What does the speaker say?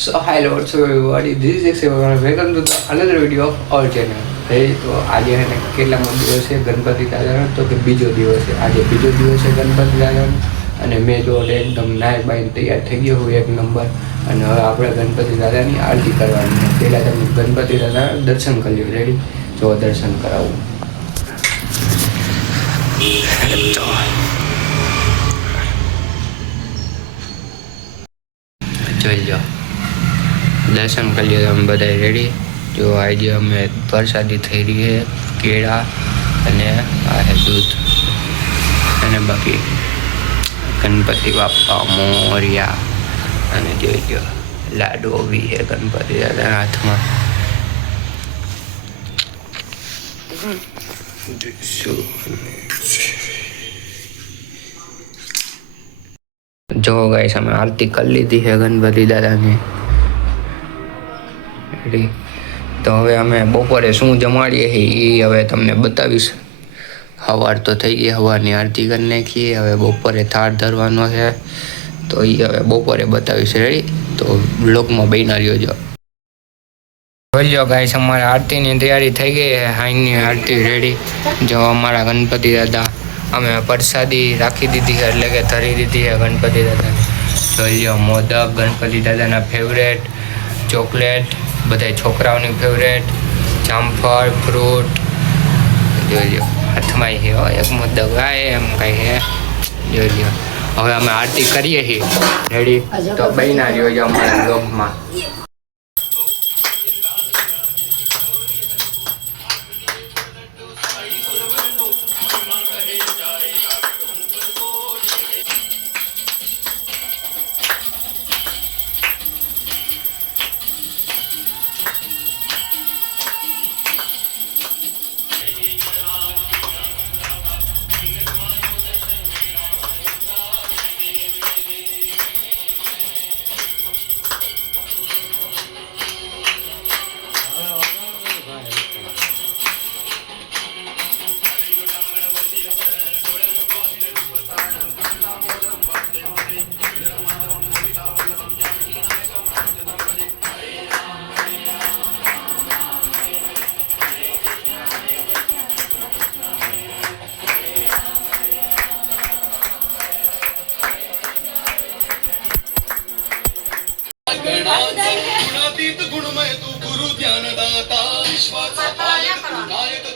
So hi what's up everybody, this is Xavier. Welcome to another video of our channel. તો આજે એને કેટલામો દિવસ છે ગણપતિ દાદાનો, તો કે બીજો દિવસ છે. આજે બીજો દિવસ છે ગણપતિ દાદાનો અને મેં જો એકદમ નાય બાઈને તૈયાર થઈ ગયો હું એક નંબર. અને હવે આપણે ગણપતિ દાદાની આરતી કરવાની છે. પહેલાં તમે ગણપતિ દાદાના દર્શન કરી લો. રેડી? જો દર્શન કરાવું. જોઈ લો, દર્શન કરી લો તમે બધા. રેડી? જો આજે અમે પ્રસાદી થઈ રહી છે કેળા અને આ છે દૂધ અને બાકી ગણપતિ બાપા મોર્યા. અને જોઈ લો લાડુ બી છે ગણપતિ દાદાના હાથમાં. જો ગાઈસ અમે આરતી કરી લીધી છે ગણપતિ દાદાની. રેડી? તો હવે અમે બપોરે શું જમાડીએ છીએ એ હવે તમને બતાવીશ. સવાર તો થઈ ગઈ, સવારની આરતી કરી નાખીએ. હવે બપોરે થાળ ધરવાનો છે તો એ હવે બપોરે બતાવીશ. રેડી? તો બ્લોગમાં બન્યા રહ્યો. જોઈ લો ગાઈસ, અમારે આરતીની તૈયારી થઈ ગઈ છે. હાઈની આરતી. રેડી? જો અમારા ગણપતિ દાદા અમે પ્રસાદી રાખી દીધી છે, એટલે કે ધરી દીધી છે ગણપતિ દાદાને. જોઈ લો મોદક ગણપતિ દાદાના ફેવરેટ, ચોકલેટ બધા છોકરાઓની ફેવરેટ, જામફળ ફ્રૂટ. જોઈ લો હાથમાં છે એક મોદક. આ એમ કઈ છે. જોઈ લો હવે અમે આરતી કરીએ છીએ. રેડી? તો બન્યા રહ્યો છે અમારા બ્લોગમાં. गुणातीत गुणमय तू गुरु ज्ञानदाता विश्वाचा पालक नायक